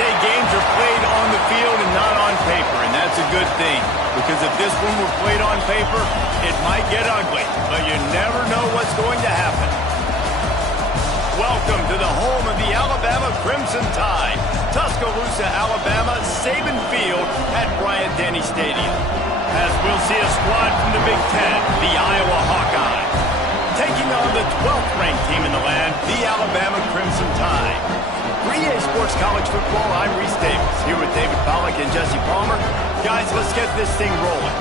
say games are played on the field and not on paper, and that's a good thing. Because if this one were played on paper, it might get ugly, but you never know what's going to happen. Welcome to the home of the Alabama Crimson Tide, Tuscaloosa, Alabama, Saban Field at Bryant-Denny Stadium. As we'll see a squad from the Big Ten, the Iowa Hawkeyes, taking on the 12th ranked team in the land, the Alabama Crimson Tide. 3A Sports College Football, I'm Reese Davis, here with David Pollack and Jesse Palmer. Guys, let's get this thing rolling.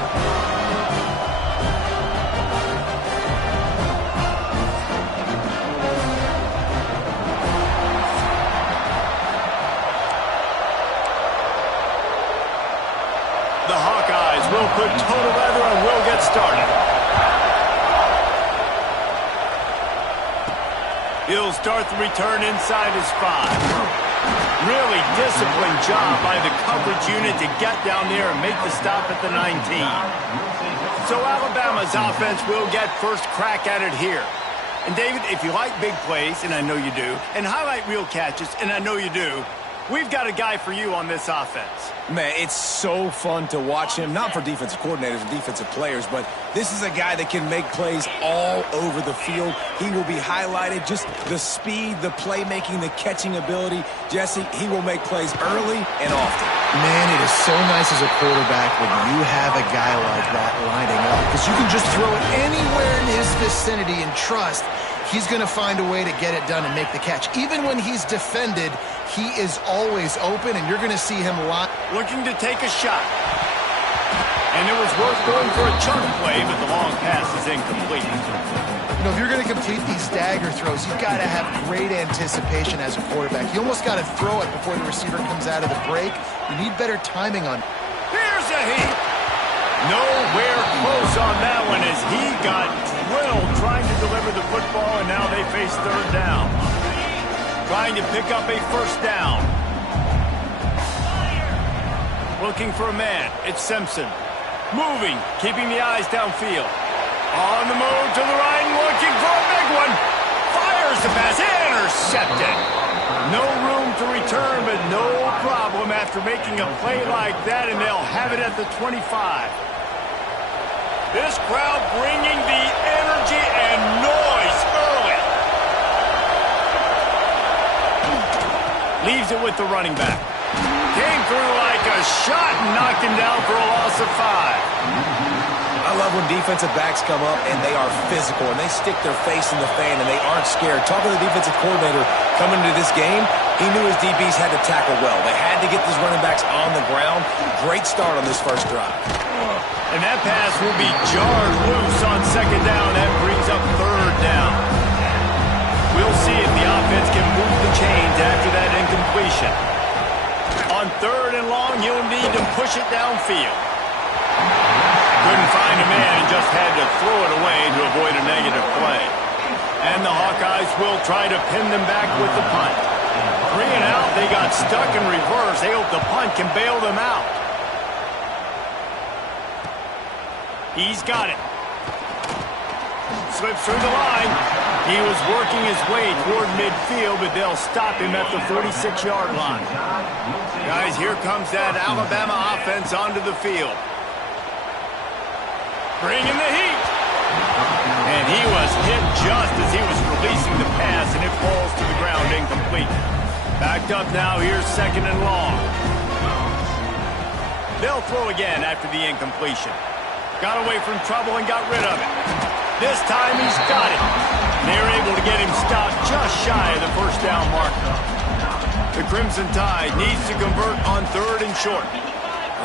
The Hawkeyes will put total leather and will get started. He'll start the return inside his 5. Really disciplined job by the coverage unit to get down there and make the stop at the 19. So Alabama's offense will get first crack at it here. And David, if you like big plays, and I know you do, and highlight reel catches, and I know you do, we've got a guy for you on this offense. Man, it's so fun to watch him, not for defensive coordinators and defensive players, but this is a guy that can make plays all over the field. He will be highlighted, just the speed, the playmaking, the catching ability. Jesse, he will make plays early and often. Man, it is so nice as a quarterback when you have a guy like that lining up, because you can just throw it anywhere in his vicinity and trust he's going to find a way to get it done and make the catch. Even when he's defended, he is always open, and you're going to see him looking to take a shot. And it was worth going for a chunk play, but the long pass is incomplete. You know, if you're going to complete these dagger throws, you've got to have great anticipation as a quarterback. You almost got to throw it before the receiver comes out of the break. You need better timing on it. Here's a heat. Nowhere close on that one as he got drilled trying to deliver the football, and now they face third down. Trying to pick up a first down. Looking for a man. It's Simpson. Moving, keeping the eyes downfield. On the move to the right, looking for a big one. Fires the pass. Intercepted. No room to return, but no problem after making a play like that, and they'll have it at the 25. This crowd bringing the energy and noise early. Leaves it with the running back. Came through like a shot and knocked him down for a loss of 5. I love when defensive backs come up and they are physical and they stick their face in the fan and they aren't scared. Talking to the defensive coordinator coming into this game, he knew his DBs had to tackle well. They had to get these running backs on the ground. Great start on this first drive. And that pass will be jarred loose on second down. That brings up third down. We'll see if the offense can move the chains after that incompletion. On third and long, you'll need to push it downfield. Couldn't find a man and just had to throw it away to avoid a negative play. And the Hawkeyes will try to pin them back with the punt. 3 and out, they got stuck in reverse. They hope the punt can bail them out. He's got it. Slips through the line. He was working his way toward midfield, but they'll stop him at the 46-yard line. Guys, here comes that Alabama offense onto the field. Bringing the heat. And he was hit just as he was releasing the pass, and it falls to the ground incomplete. Backed up now, here's second and long. They'll throw again after the incompletion. Got away from trouble and got rid of it. This time he's got it. They're able to get him stopped just shy of the first down marker. The Crimson Tide needs to convert on third and short.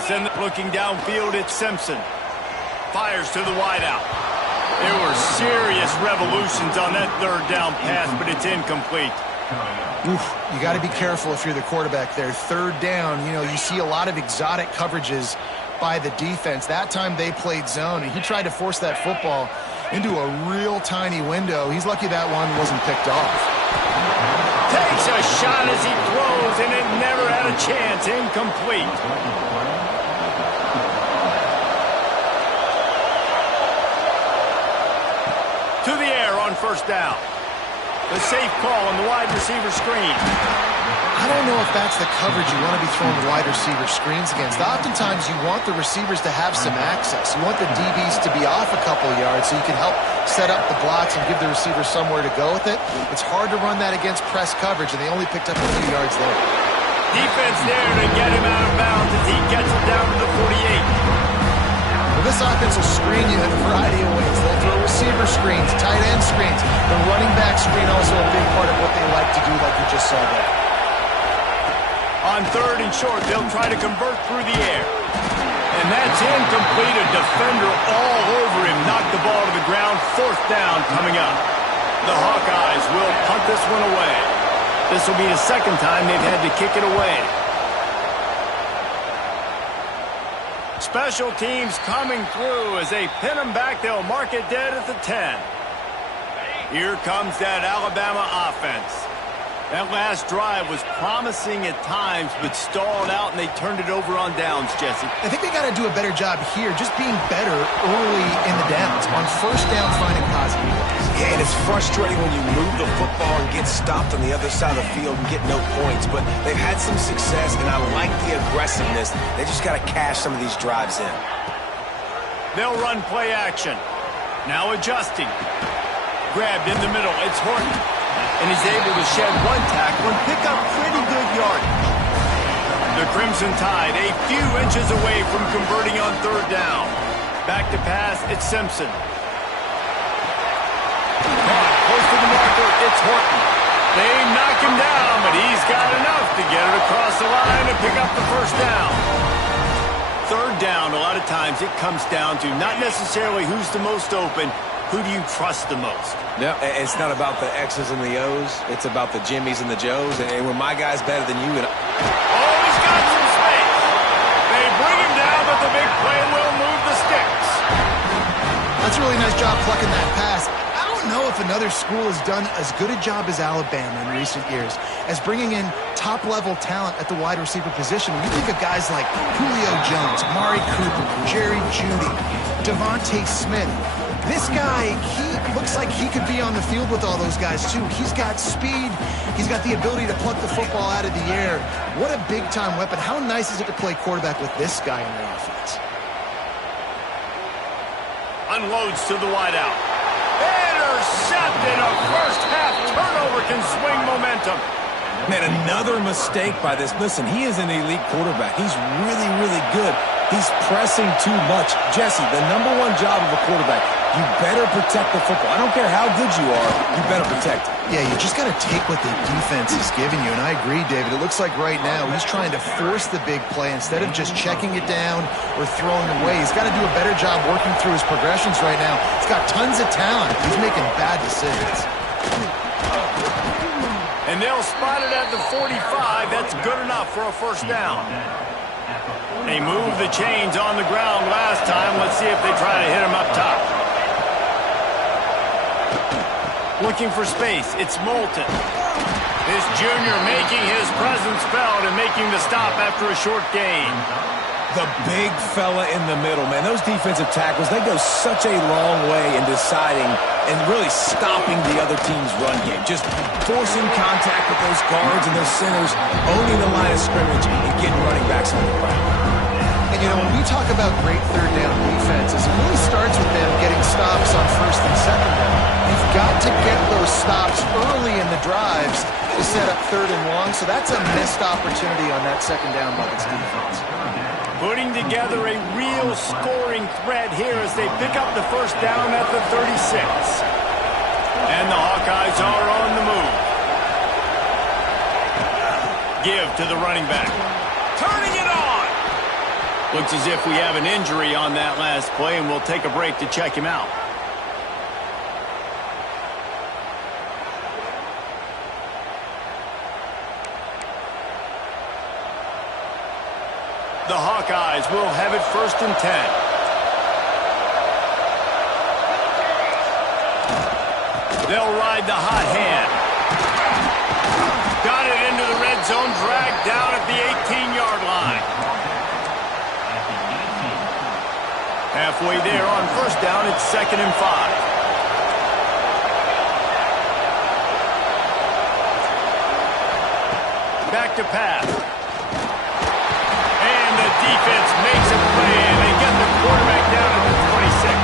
Send it looking downfield, it's Simpson. Fires to the wideout. There were serious revolutions on that third down pass, but it's incomplete. Oof, you got to be careful if you're the quarterback there. Third down, you know, you see a lot of exotic coverages by the defense. That time they played zone, and he tried to force that football into a real tiny window. He's lucky that one wasn't picked off. Takes a shot as he throws, and it never had a chance. Incomplete. To the air on first down. The safe call on the wide receiver screen. I don't know if that's the coverage you want to be throwing wide receiver screens against. Oftentimes, you want the receivers to have some access. You want the DBs to be off a couple of yards so you can help set up the blocks and give the receivers somewhere to go with it. It's hard to run that against press coverage, and they only picked up a few yards there. Defense there to get him out of bounds as he gets it down to the 48. Well, this offense will screen you in a variety of ways. They'll throw receiver screens, tight end screens. The running back screen also a big part of what they like to do, like you just saw there. On 3rd and short, they'll try to convert through the air. And that's incomplete. A defender all over him. Knocked the ball to the ground. 4th down coming up. The Hawkeyes will punt this one away. This will be the 2nd time they've had to kick it away. Special teams coming through as they pin them back. They'll mark it dead at the 10. Here comes that Alabama offense. That last drive was promising at times, but stalled out, and they turned it over on downs, Jesse. I think they got to do a better job here, just being better early in the downs. On 1st down, finding positive plays. Yeah, and it's frustrating when you move the football and get stopped on the other side of the field and get no points. But they've had some success, and I like the aggressiveness. They just got to cash some of these drives in. They'll run play action. Now adjusting. Grabbed in the middle. It's Horton. And he's able to shed one tackle and pick up pretty good yardage. The Crimson Tide a few inches away from converting on 3rd down. Back to pass, it's Simpson. Close to the marker, it's Horton. They knock him down, but he's got enough to get it across the line and pick up the 1st down. 3rd down, a lot of times it comes down to not necessarily who's the most open, who do you trust the most? No, it's not about the X's and the O's. It's about the Jimmys and the Joes. And when my guy's better than you, and oh, he's got some space. They bring him down, but the big play will move the sticks. That's a really nice job plucking that pass. I don't know if another school has done as good a job as Alabama in recent years as bringing in top-level talent at the wide receiver position. When you think of guys like Julio Jones, Amari Cooper, Jerry Jeudy, Devontae Smith, this guy, he looks like he could be on the field with all those guys, too. He's got speed. He's got the ability to pluck the football out of the air. What a big-time weapon. How nice is it to play quarterback with this guy in the offense? Unloads to the wideout. Intercepted. A first-half turnover can swing momentum. man, another mistake by this. Listen, he is an elite quarterback. He's really, really good. He's pressing too much. Jesse, the #1 job of a quarterback, you better protect the football. I don't care how good you are, you better protect it. Yeah, you just got to take what the defense is giving you, and I agree, David. It looks like right now he's trying to force the big play instead of just checking it down or throwing away. He's got to do a better job working through his progressions right now. He's got tons of talent. He's making bad decisions. And they'll spot it at the 45. That's good enough for a first down. They moved the chains on the ground last time. Let's see if they try to hit him up top. Looking for space. It's Moulton. This junior making his presence felt and making the stop after a short gain. The big fella in the middle, man. Those defensive tackles, they go such a long way in deciding and really stopping the other team's run game. Just forcing contact with those guards and those centers, owning the line of scrimmage and getting running backs on the ground. And, you know, when we talk about great third down defenses, it really starts with them getting stops on first and second down. You've got to get those stops early in the drives to set up third and long, so that's a missed opportunity on that second down by this defense. Putting together a real scoring threat here as they pick up the first down at the 36. And the Hawkeyes are on the move. Give to the running back. Turning it on! Looks as if we have an injury on that last play, and we'll take a break to check him out. The Hawkeyes will have it first and 10. They'll ride the hot hand. Got it into the red zone, dragged down at the 18-yard line. Halfway there on first down, it's 2nd and 5. back to pass. And the defense makes a play, and they get the quarterback down to the 26.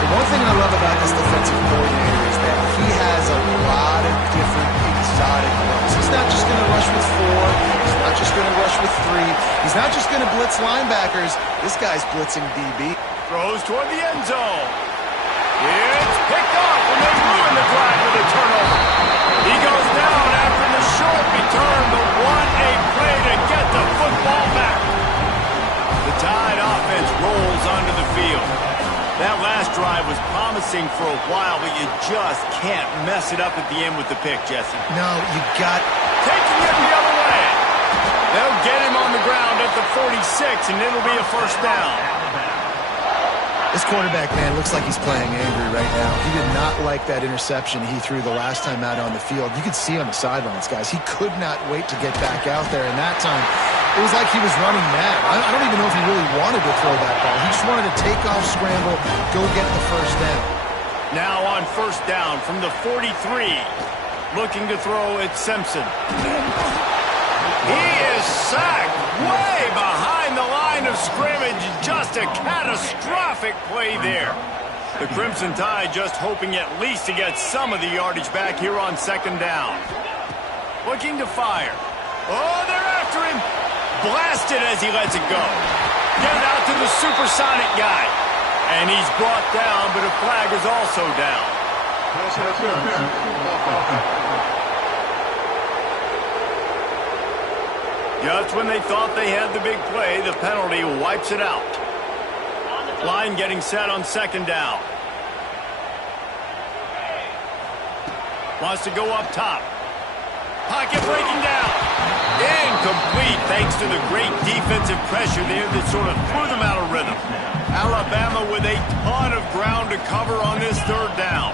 The one thing I love about this defensive coordinator is that he has a lot of different exotic looks. He's not just going to rush with 4. He's not just going to rush with 3. He's not just going to blitz linebackers. This guy's blitzing DB. Throws toward the end zone. It's picked off, and they ruin the drive with a turnover. He goes down after the short return, but what a play to get the football back. The Tide offense rolls onto the field. That last drive was promising for a while, but you just can't mess it up at the end with the pick, Jesse. No, you got... Taking it the other way. They'll get him on the ground at the 46, and it'll be a first down. This quarterback, man, looks like he's playing angry right now. He did not like that interception he threw the last time out on the field. You could see on the sidelines, guys. He could not wait to get back out there, and that time it was like he was running mad. I don't even know if he really wanted to throw that ball. He just wanted to take off, scramble, go get the first down. Now on first down from the 43, looking to throw at Simpson. He is sacked way behind the line of scrimmage. Just a catastrophic play there. The Crimson Tide just hoping at least to get some of the yardage back here on second down. Looking to fire. Oh, they're after him. Blasted as he lets it go. Get it out to the supersonic guy. And he's brought down, but a flag is also down. Just when they thought they had the big play, the penalty wipes it out. Line getting set on second down. Wants to go up top. Pocket breaking down. Incomplete thanks to the great defensive pressure there that sort of threw them out of rhythm. Alabama with a ton of ground to cover on this third down.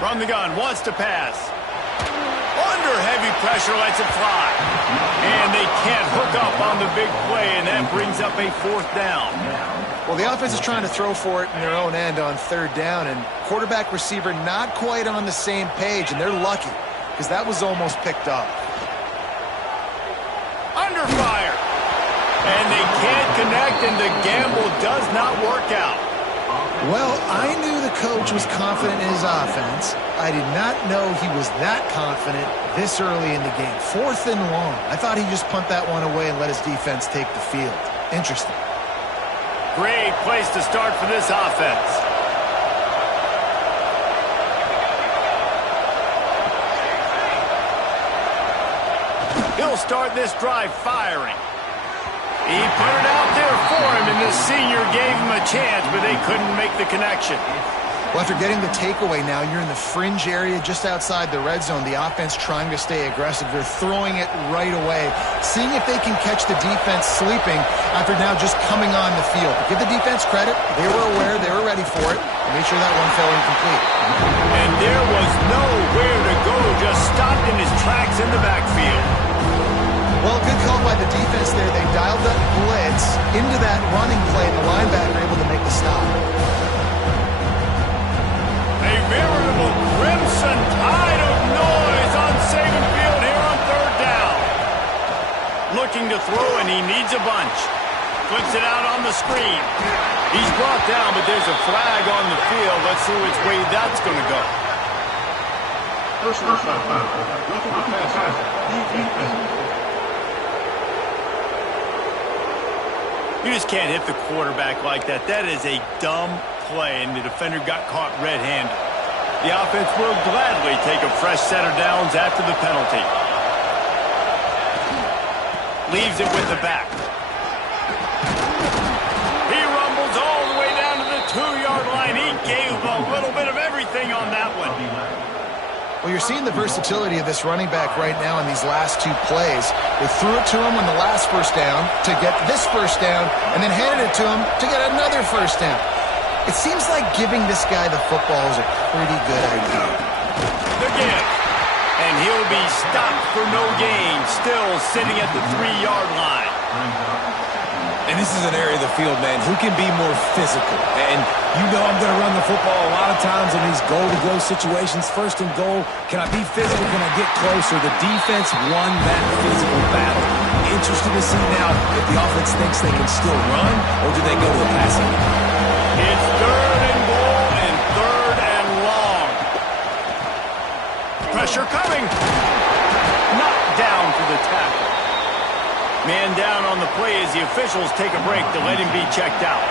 From the gun, wants to pass. Under heavy pressure, lets it fly. And they can't hook up on the big play, and that brings up a fourth down. Well, the offense is trying to throw for it in their own end on third down, and quarterback receiver not quite on the same page, and they're lucky because that was almost picked up. Under fire. And they can't connect, and the gamble does not work out. Well, I knew the coach was confident in his offense. I did not know he was that confident this early in the game. 4th and long. I thought he'd just punt that one away and let his defense take the field. Interesting. Great place to start for this offense. He'll start this drive firing. He put it out there for him, and the senior gave him a chance, but they couldn't make the connection. Well, after getting the takeaway now, you're in the fringe area just outside the red zone. The offense trying to stay aggressive. They're throwing it right away, seeing if they can catch the defense sleeping after now just coming on the field. But give the defense credit. They were aware. They were ready for it. Made sure that one fell incomplete. And there was nowhere to go, just stopped in his tracks in the backfield. Well, good call by the defense there. They dialed up blitz into that running play, and the linebacker able to make the stop. A veritable Crimson Tide of noise on Saban Field here on third down. Looking to throw, and he needs a bunch. Flips it out on the screen. He's brought down, but there's a flag on the field. Let's see which way that's going to go. Personal foul. Roughing the passer. You just can't hit the quarterback like that. That is a dumb play, and the defender got caught red-handed. The offense will gladly take a fresh set of downs after the penalty. Leaves it with the back. He rumbles all the way down to the 2-yard line. He gave a little bit of everything on that one. Well, you're seeing the versatility of this running back right now in these last 2 plays. They threw it to him on the last first down to get this first down, and then handed it to him to get another first down. It seems like giving this guy the football is a pretty good idea. The give. And he'll be stopped for no gain, still sitting at the 3-yard line. And this is an area of the field, man, who can be more physical. And you know I'm going to run the football a lot of times in these goal-to-go situations. First and goal, can I be physical? Can I get closer? The defense won that physical battle. Interested to see now if the offense thinks they can still run, or do they go to the passing game? It's third and goal and third and long. Pressure coming. Knocked down for the tackle. Man down on the play as the officials take a break to let him be checked out.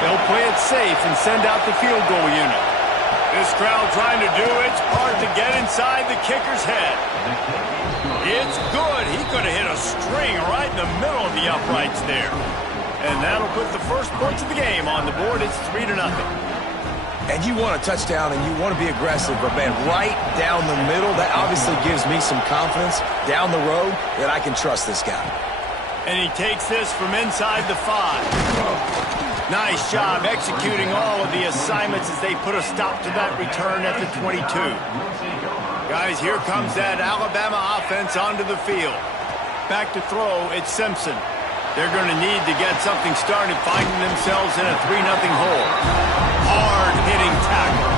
They'll play it safe and send out the field goal unit. This crowd trying to do its part to get inside the kicker's head. It's good. He could have hit a string right in the middle of the uprights there. And that'll put the first points of the game on the board. It's 3-0. And you want a touchdown and you want to be aggressive, but, man, right down the middle, that obviously gives me some confidence down the road that I can trust this guy. And he takes this from inside the 5. Nice job executing all of the assignments as they put a stop to that return at the 22. Guys, here comes that Alabama offense onto the field. Back to throw, it's Simpson. They're going to need to get something started, finding themselves in a 3-0 hole. Hard-hitting tackle.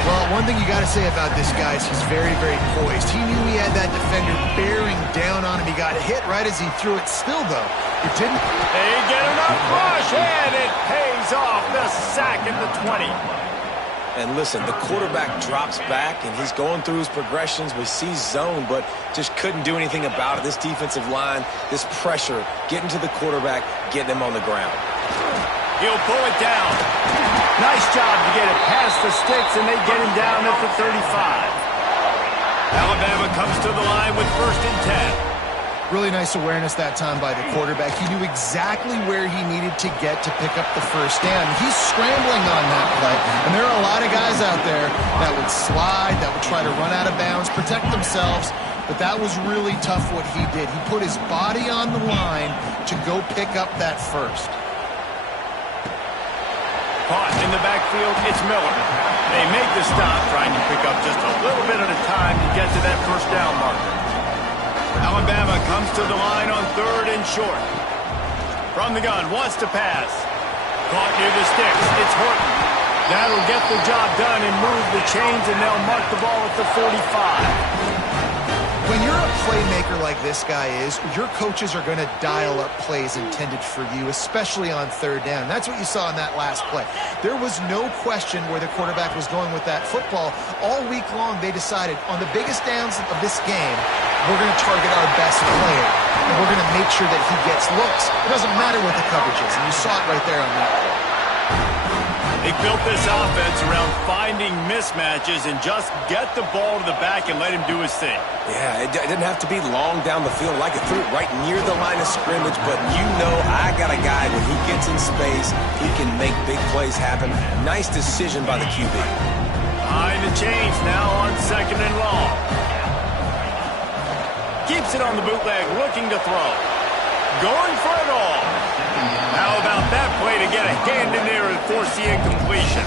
Well, one thing you got to say about this guy is he's very, very poised. He knew he had that defender bearing down on him. He got hit right as he threw it. Still, though, it didn't. They get enough rush, and it pays off. The sack at the 20. And listen, the quarterback drops back, and he's going through his progressions. We see zone, but just couldn't do anything about it. This defensive line, this pressure, getting to the quarterback, getting him on the ground. He'll pull it down. Nice job to get it past the sticks, and they get him down at the 35. Alabama comes to the line with 1st and 10. Really nice awareness that time by the quarterback. He knew exactly where he needed to get to pick up the first down. He's scrambling on that play, and there are a lot of guys out there that would slide, that would try to run out of bounds, protect themselves, but that was really tough what he did. He put his body on the line to go pick up that first. Caught in the backfield, it's Miller. They make the stop, trying to pick up just a little bit at a time to get to that first down marker. Alabama comes to the line on 3rd and short. From the gun, wants to pass. Caught near the sticks, it's Horton. That'll get the job done and move the chains, and they'll mark the ball at the 45. When you're a playmaker like this guy is, your coaches are going to dial up plays intended for you, especially on 3rd down. That's what you saw in that last play. There was no question where the quarterback was going with that football. All week long, they decided on the biggest downs of this game, we're going to target our best player, and we're going to make sure that he gets looks. It doesn't matter what the coverage is, and you saw it right there on that play. They built this offense around finding mismatches and just get the ball to the back and let him do his thing. Yeah, it didn't have to be long down the field. Like it threw it right near the line of scrimmage, but you know I got a guy when he gets in space, he can make big plays happen. Nice decision by the QB. Behind the chains now on 2nd and long. Keeps it on the bootleg, looking to throw. Going for it all. How about that play to get a hand in there and force the incompletion?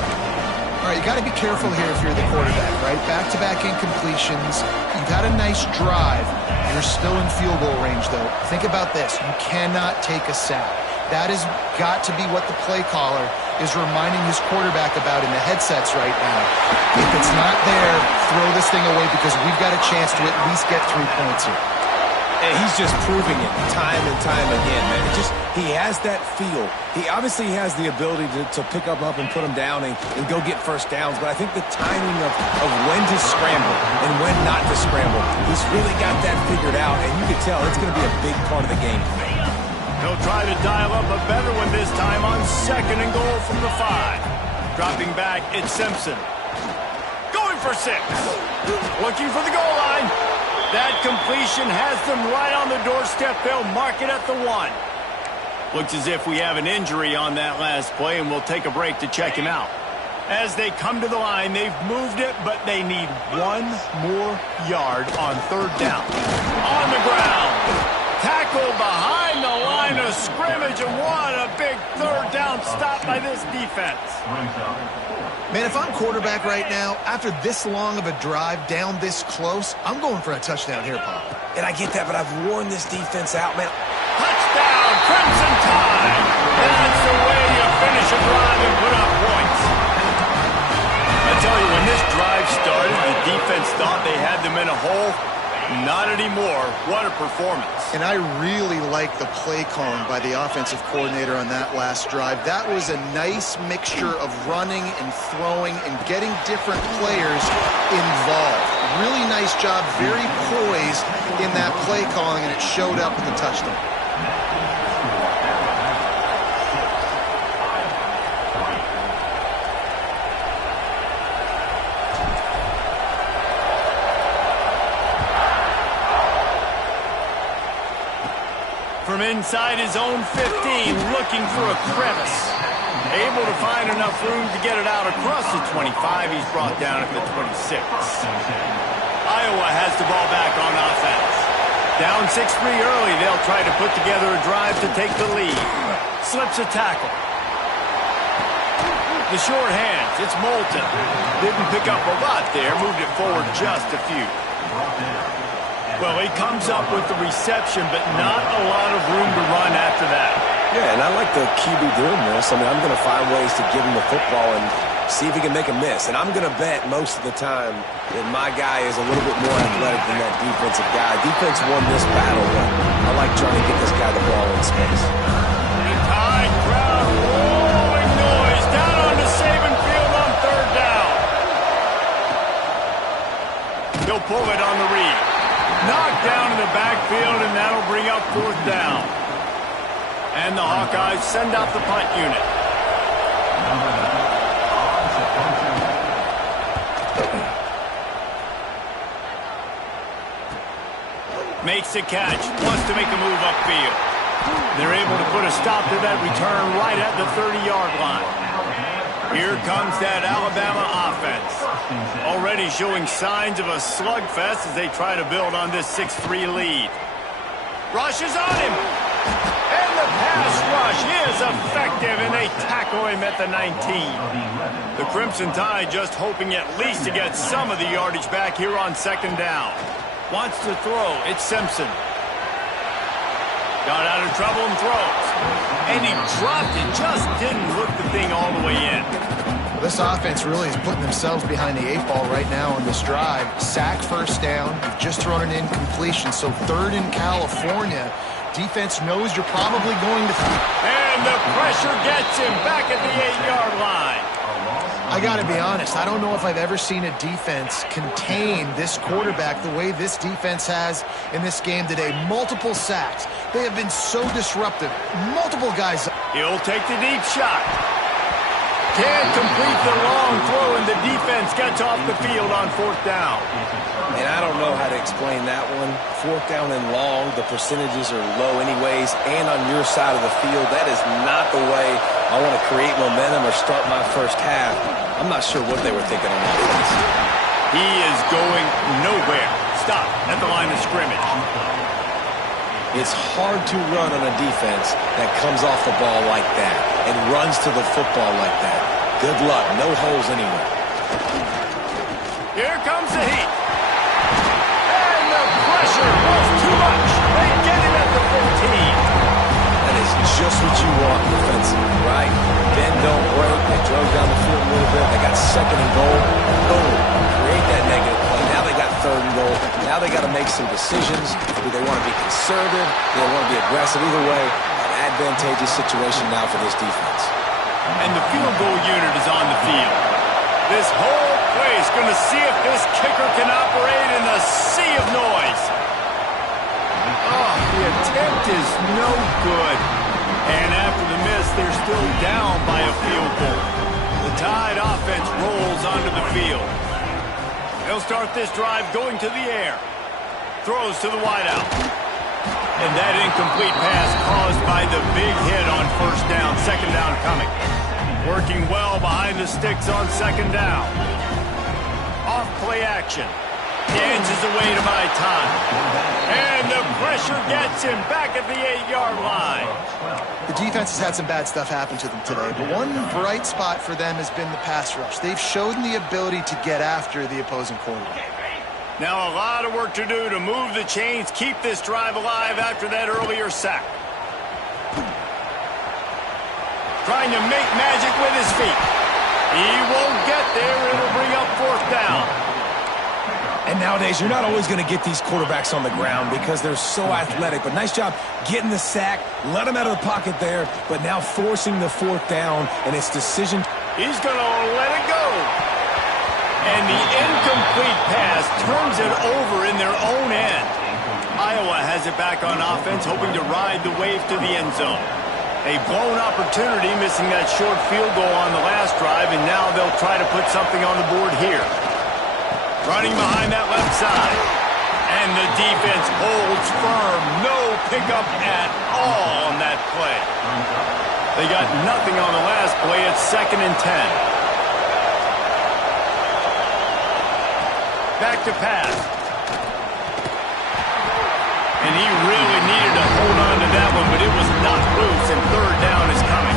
All right, you got to be careful here if you're the quarterback, right? Back-to-back incompletions. You've had a nice drive. You're still in field goal range, though. Think about this. You cannot take a sack. That has got to be what the play caller is reminding his quarterback about in the headsets right now. If it's not there, throw this thing away because we've got a chance to at least get 3 points here. And he's just proving it time and time again, man. He has that feel. He obviously has the ability to pick up and put him down and go get first downs, but I think the timing of when to scramble and when not to scramble, he's really got that figured out, and you can tell it's going to be a big part of the game. He'll try to dial up a better one this time on 2nd and goal from the 5. Dropping back, it's Simpson. Going for 6. Looking for the goal line. That completion has them right on the doorstep. They'll mark it at the 1. Looks as if we have an injury on that last play, and we'll take a break to check him out. As they come to the line, they've moved it, but they need 1 more yard on 3rd down. On the ground. Tackle behind the line of scrimmage, and what a big 3rd down stop by this defense. Man, if I'm quarterback right now, after this long of a drive down this close, I'm going for a touchdown here, Paul. And I get that, but I've worn this defense out, man. Touchdown, Crimson Tide. That's the way you finish a drive and put up points. I tell you, when this drive started, the defense thought they had them in a hole. Not anymore. What a performance. And I really like the play calling by the offensive coordinator on that last drive. That was a nice mixture of running and throwing and getting different players involved. Really nice job, very poised in that play calling, and it showed up in the touchdown. From inside his own 15, looking for a crevice. Able to find enough room to get it out across the 25. He's brought down at the 26. Iowa has the ball back on offense. Down 6-3 early, they'll try to put together a drive to take the lead. Slips a tackle. The short hands, it's Moulton. Didn't pick up a lot there, moved it forward just a few. Well, he comes up with the reception, but not a lot of room to run after that. Yeah, and I like the QB doing this. I mean, I'm going to find ways to give him the football and see if he can make a miss. And I'm going to bet most of the time that my guy is a little bit more athletic than that defensive guy. Defense won this battle, but I like trying to get this guy the ball in space. High crowd, rolling noise, down onto Saban Field on third down. He'll pull it on the read. Knocked down in the backfield, and that'll bring up fourth down. And the Hawkeyes send out the punt unit. Makes the catch, wants to make a move upfield. They're able to put a stop to that return right at the 30-yard line. Here comes that Alabama offense. Already showing signs of a slugfest as they try to build on this 6-3 lead. Rush is on him. And the pass rush is effective, and they tackle him at the 19. The Crimson Tide just hoping at least to get some of the yardage back here on second down. Wants to throw. It's Simpson. Got out of trouble and throws. And he dropped it. Just didn't hook the thing all the way in. This offense really is putting themselves behind the 8 ball right now on this drive. Sack first down. You've just thrown an incompletion. So third in California. Defense knows you're probably going to... And the pressure gets him back at the 8-yard line. I got to be honest, I don't know if I've ever seen a defense contain this quarterback the way this defense has in this game today. Multiple sacks. They have been so disruptive. Multiple guys. He'll take the deep shot. Can't complete the long throw, and the defense gets off the field on fourth down. And I don't know how to explain that one. Fourth down and long, the percentages are low anyways, and on your side of the field, that is not the way I want to create momentum or start my first half. I'm not sure what they were thinking on offense. He is going nowhere. Stop at the line of scrimmage. It's hard to run on a defense that comes off the ball like that and runs to the football like that. Good luck. No holes anywhere. Here comes the heat. And the pressure was too much. They get him at the 14. That is just what you want defensively, right? Bend, don't break. They drove down the field a little bit. They got second and goal. Boom. Create that negative play. Now they got third and goal. Now they got to make some decisions. Do they want to be conservative? Do they want to be aggressive? Either way, an advantageous situation now for this defense. And the field goal unit is on the field. This whole place going to see if this kicker can operate in the sea of noise. Oh, the attempt is no good. And after the miss, they're still down by a field goal. The Tide offense rolls onto the field. They'll start this drive going to the air. Throws to the wideout. And that incomplete pass caused by the big hit on first down. Second down coming. Working well behind the sticks on second down. Off play action. Dances away to buy time. And the pressure gets him back at the 8-yard line. The defense has had some bad stuff happen to them today, but one bright spot for them has been the pass rush. They've shown the ability to get after the opposing quarterback. Now a lot of work to do to move the chains, keep this drive alive after that earlier sack. trying to make magic with his feet. He won't get there. It'll bring up fourth down. And nowadays, you're not always going to get these quarterbacks on the ground because they're so athletic. But nice job getting the sack, let him out of the pocket there, but now forcing the fourth down, and it's decision. He's going to let it go. And the incomplete pass turns it over in their own end. Iowa has it back on offense, hoping to ride the wave to the end zone. A blown opportunity, missing that short field goal on the last drive, and now they'll try to put something on the board here. Running behind that left side. And the defense holds firm. No pickup at all on that play. They got nothing on the last play. It's 2nd and 10. Back to pass. And he really needed to hold on to that one, but it was knocked loose, and third down is coming.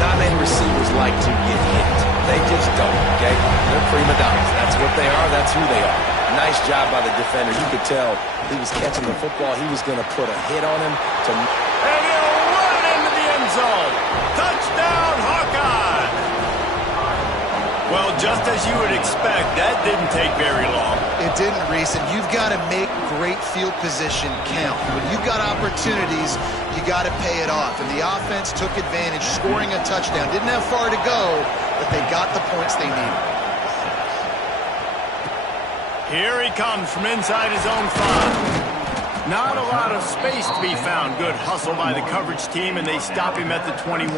Not many receivers like to get hit. They just don't, okay? They're prima donnas. That's what they are. That's who they are. Nice job by the defender. You could tell he was catching the football. He was going to put a hit on him. And he'll run it into the end zone. Touchdown, Hawkeye! Well, just as you would expect, that didn't take very long. It didn't, Reese, and you've got to make great field position count. When you've got opportunities, you got to pay it off. And the offense took advantage, scoring a touchdown. Didn't have far to go, but they got the points they needed. Here he comes from inside his own 5. Not a lot of space to be found. Good hustle by the coverage team, and they stop him at the 21.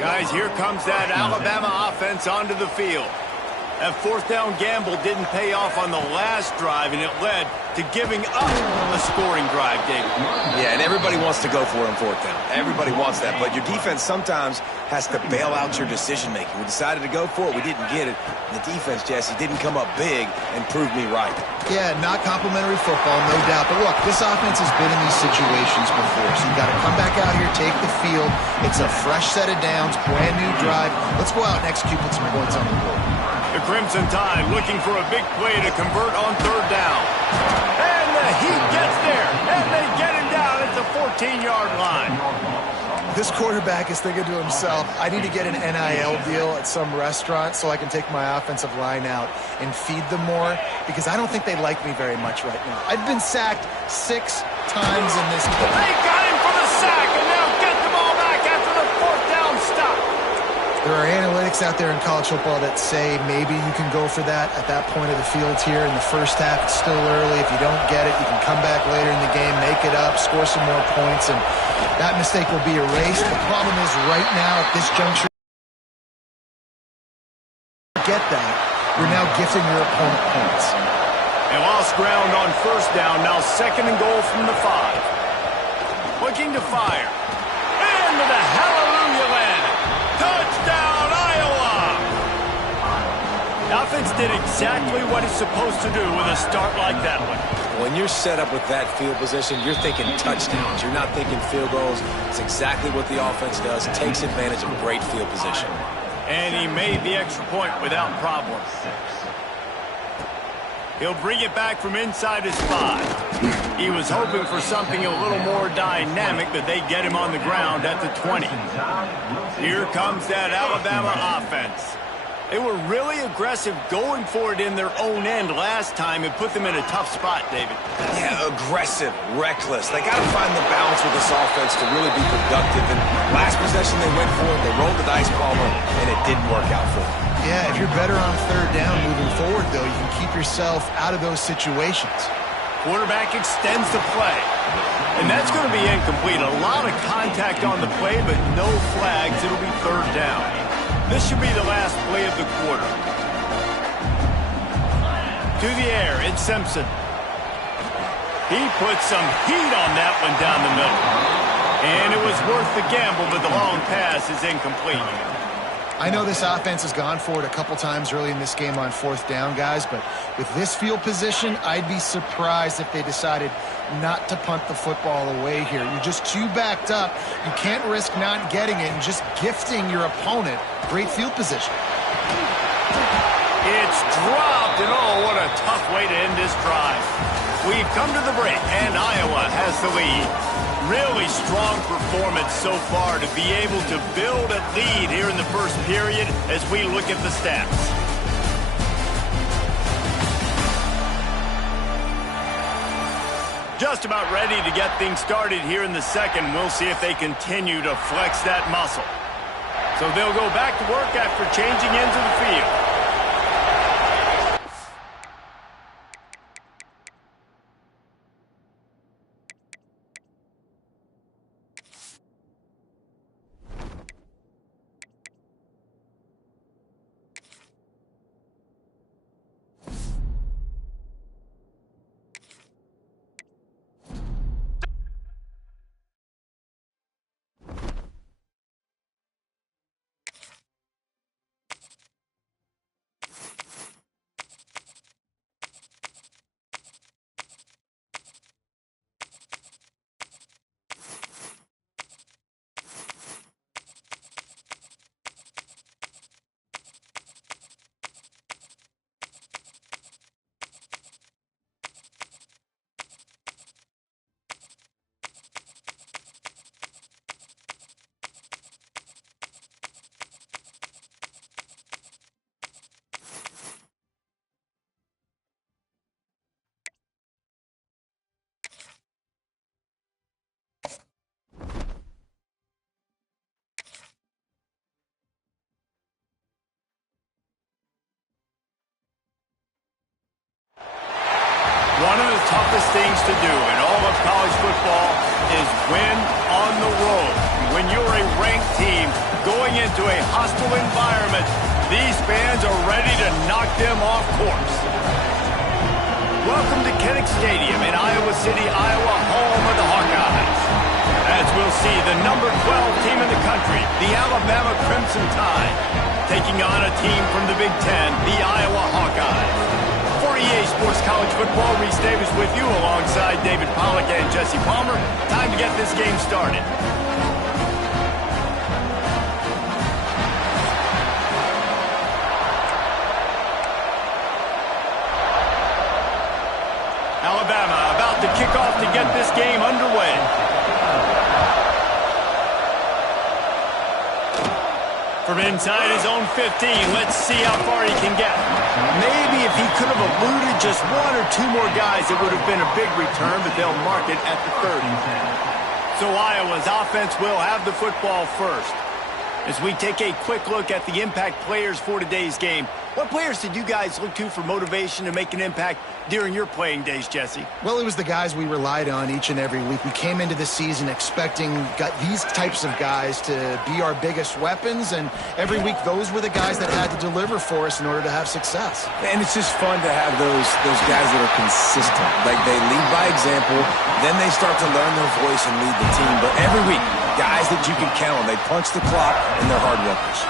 Guys, here comes that Alabama offense onto the field. That fourth down gamble didn't pay off on the last drive, and it led to giving up a scoring drive, David. Yeah, and everybody wants to go for it on fourth down. Everybody wants that, but your defense sometimes has to bail out your decision-making. We decided to go for it. We didn't get it. The defense, Jesse, didn't come up big and prove me right. Yeah, not complimentary football, no doubt. But look, this offense has been in these situations before, so you got to come back out here, take the field. It's a fresh set of downs, brand new drive. Let's go out and execute with some points on the board. The Crimson Tide looking for a big play to convert on third down. And the Heat gets there, and they get him down at the 14-yard line. This quarterback is thinking to himself, I need to get an NIL deal at some restaurant so I can take my offensive line out and feed them more, because I don't think they like me very much right now. I've been sacked 6 times in this game. They got him for the sack, and now get the ball back after the fourth down stop. There are analytics out there in college football that say maybe you can go for that at that point of the field here in the first half. It's still early. If you don't get it, you can come back later in the game, make it up, score some more points, and that mistake will be erased. The problem is right now at this juncture, get that, you're now gifting your opponent points. They lost ground on first down, now 2nd and goal from the 5. Looking to fire. Into the hallelujah land. Touchdown, Iowa! The offense did exactly what it's supposed to do with a start like that one. When you're set up with that field position, you're thinking touchdowns. You're not thinking field goals. It's exactly what the offense does. It takes advantage of great field position. And he made the extra point without problem. He'll bring it back from inside his 5. He was hoping for something a little more dynamic, but they get him on the ground at the 20. Here comes that Alabama offense. They were really aggressive going for it in their own end last time. It put them in a tough spot, David. Yeah, aggressive, reckless. They got to find the balance with this offense to really be productive. And last possession they went for it. They rolled the dice, Palmer, and it didn't work out for them. Yeah, if you're better on third down moving forward, though, you can keep yourself out of those situations. Quarterback extends the play. And that's going to be incomplete. A lot of contact on the play, but no flags. It'll be third down. This should be the last play of the quarter. To the air, it's Simpson. He put some heat on that one down the middle. And it was worth the gamble, but the long pass is incomplete. I know this offense has gone for it a couple times early in this game on fourth down, guys, but with this field position, I'd be surprised if they decided not to punt the football away here. You're just too backed up. You can't risk not getting it and just gifting your opponent great field position. It's dropped, and oh, what a tough way to end this drive. We've come to the break, and Iowa has the lead. Really strong performance so far to be able to build a lead here in the first period as we look at the stats. Just about ready to get things started here in the second. We'll see if they continue to flex that muscle. So they'll go back to work after changing ends of the field. One of the toughest things to do in all of college football is win on the road. When you're a ranked team going into a hostile environment, these fans are ready to knock them off course. Welcome to Kinnick Stadium in Iowa City, Iowa, home of the Hawkeyes. As we'll see, the number 12 team in the country, the Alabama Crimson Tide, taking on a team from the Big Ten, the Iowa Hawkeyes. For EA Sports College Football, Reese Davis with you alongside David Pollack and Jesse Palmer. Time to get this game started. Alabama about to kick off to get this game underway. From inside his own 15, let's see how far he can get. Maybe if he could have eluded just one or two more guys, it would have been a big return, but they'll mark it at the 30. So Iowa's offense will have the football first. As we take a quick look at the impact players for today's game, what players did you guys look to for motivation to make an impact during your playing days, Jesse? Well, it was the guys we relied on each and every week. We came into the season expecting these types of guys to be our biggest weapons, and every week those were the guys that had to deliver for us in order to have success. And it's just fun to have those guys that are consistent. Like, they lead by example, then they start to learn their voice and lead the team. But every week, guys that you can count on, they punch the clock and they're hard workers.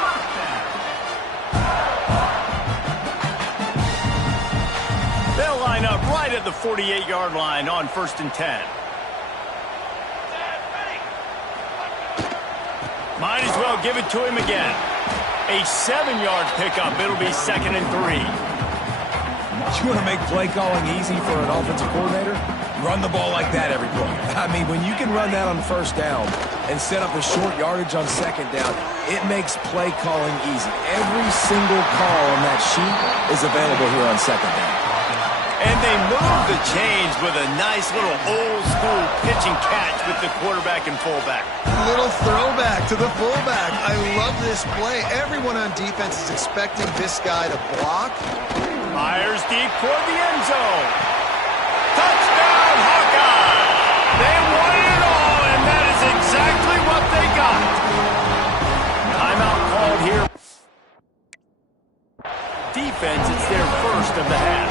They'll line up right at the 48-yard line on 1st and 10. Might as well give it to him again. A 7-yard pickup. It'll be 2nd and 3. You want to make play calling easy for an offensive coordinator? Run the ball like that every play. I mean, when you can run that on 1st down and set up a short yardage on 2nd down, it makes play calling easy. Every single call on that sheet is available here on 2nd down. And they move the chains with a nice little old-school pitch and catch with the quarterback and fullback. Little throwback to the fullback. I love this play. Everyone on defense is expecting this guy to block. Fires deep toward the end zone. Touchdown, Hawkeyes! They won it all, and that is exactly what they got. Timeout called here. Defense, it's their first of the half.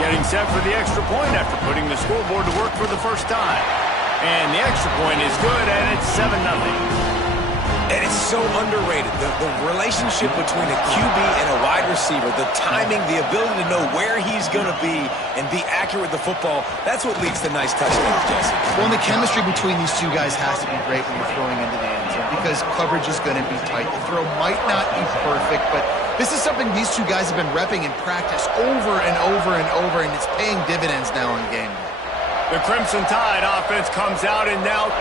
Getting set for the extra point after putting the scoreboard to work for the first time. And the extra point is good, and it's 7-0. And it's so underrated. The relationship between a QB and a wide receiver, the timing, the ability to know where he's going to be and be accurate with the football, that's what leads to nice touchdowns, Jesse. Well, and the chemistry between these two guys has to be great when you're throwing into the end zone because coverage is going to be tight. The throw might not be perfect, but this is something these two guys have been repping in practice over and over and over, and it's paying dividends now on game day. The Crimson Tide offense comes out, and now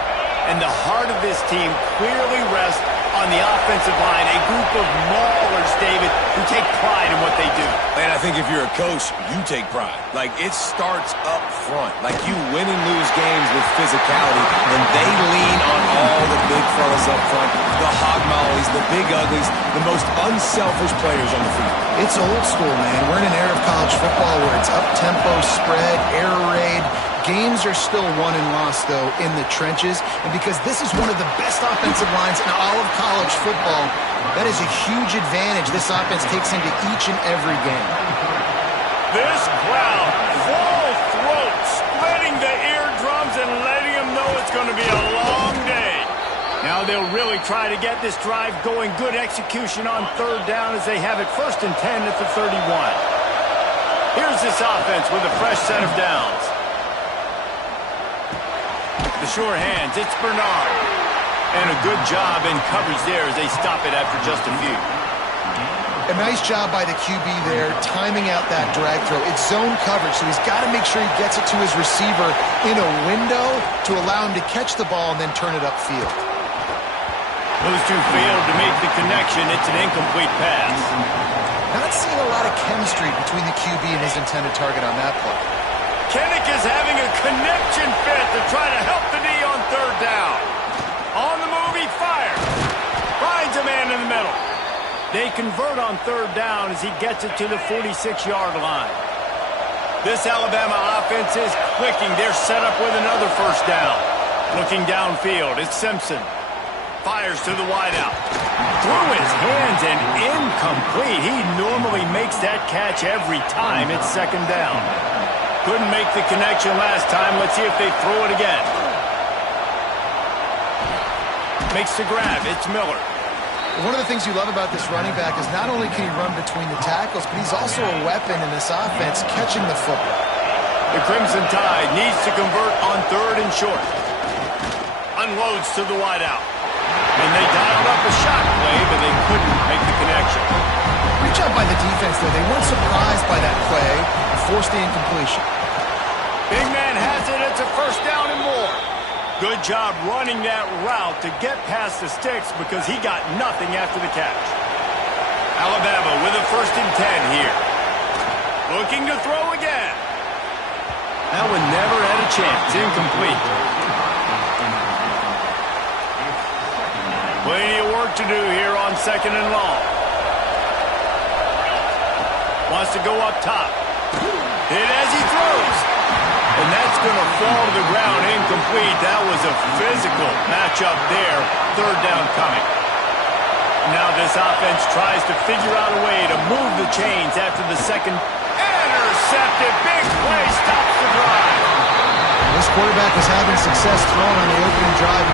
And the heart of this team clearly rests on the offensive line, a group of maulers, David, who take pride in what they do. And I think if you're a coach, you take pride. Like, it starts up front. Like, you win and lose games with physicality, and they lean on all the big fellas up front, the hog mollies, the big uglies, the most unselfish players on the field. It's old school, man. We're in an era of college football where it's up-tempo, spread, air raid. Games are still won and lost, though, in the trenches. And because this is one of the best offensive lines in all of college football, that is a huge advantage this offense takes into each and every game. This crowd, full throat, splitting the eardrums and letting them know it's going to be a long day. Now they'll really try to get this drive going. Good execution on third down as they have it 1st and 10 at the 31. Here's this offense with a fresh set of downs. The sure hands, it's Bernard. And a good job in coverage there as they stop it after just a few. A nice job by the QB there, timing out that drag throw. It's zone coverage, so he's got to make sure he gets it to his receiver in a window to allow him to catch the ball and then turn it upfield. Those two failed to make the connection. It's an incomplete pass. Not seeing a lot of chemistry between the QB and his intended target on that play. Kennick is having a connection fit to try to help the knee on third down. On the move, he fires. Finds a man in the middle. They convert on third down as he gets it to the 46-yard line. This Alabama offense is clicking. They're set up with another first down. Looking downfield, it's Simpson. Fires to the wideout. Through his hands and incomplete. He normally makes that catch every time. It's 2nd down. Couldn't make the connection last time. Let's see if they throw it again. Makes the grab. It's Miller. One of the things you love about this running back is not only can he run between the tackles, but he's also a weapon in this offense, catching the football. The Crimson Tide needs to convert on 3rd and short. Unloads to the wideout. And they dialed up a shot play, but they couldn't make the connection. Great job by the defense, though. They weren't surprised by that play and forced the incompletion. Big man has it. It's a 1st down and more. Good job running that route to get past the sticks because he got nothing after the catch. Alabama with a 1st and 10 here. Looking to throw again. That one never had a chance. Incomplete. Plenty of work to do here on 2nd and long. Wants to go up top. Hit as he throws. And that's going to fall to the ground incomplete. That was a physical matchup there. 3rd down coming. Now this offense tries to figure out a way to move the chains after the second. Intercepted. Big play. Stops the drive. This quarterback was having success throwing on the opening drive.